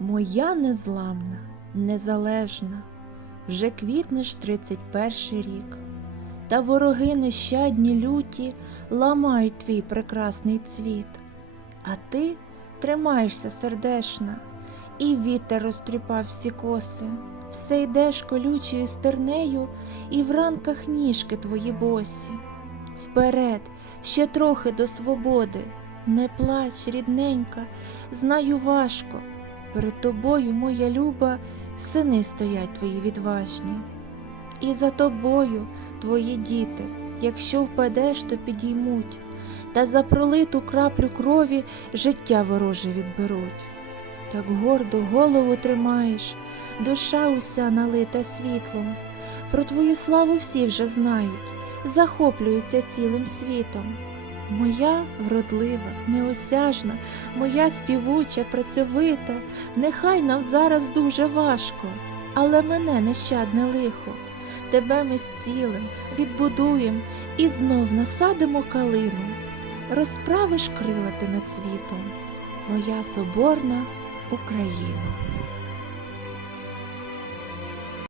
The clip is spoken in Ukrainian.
Моя незламна, незалежна, вже квітнеш тридцять перший рік, та вороги нещадні люті ламають твій прекрасний цвіт, а ти тримаєшся сердешна, і вітер розтріпав всі коси, все йдеш колючою стернею, і в ранках ніжки твої босі. Вперед, ще трохи до свободи, не плач, рідненька, знаю важко. Перед тобою, моя люба, сини стоять твої відважні. І за тобою твої діти, якщо впадеш, то підіймуть, та за пролиту краплю крові життя вороже відберуть. Так гордо голову тримаєш, душа уся налита світлом. Про твою славу всі вже знають, захоплюються цілим світом. Моя вродлива, неосяжна, моя співуча, працьовита, нехай нам зараз дуже важко, але мене нещадне лихо. Тебе ми зцілим, відбудуєм і знов насадимо калину. Розправиш крила ти над світом, моя соборна Україна.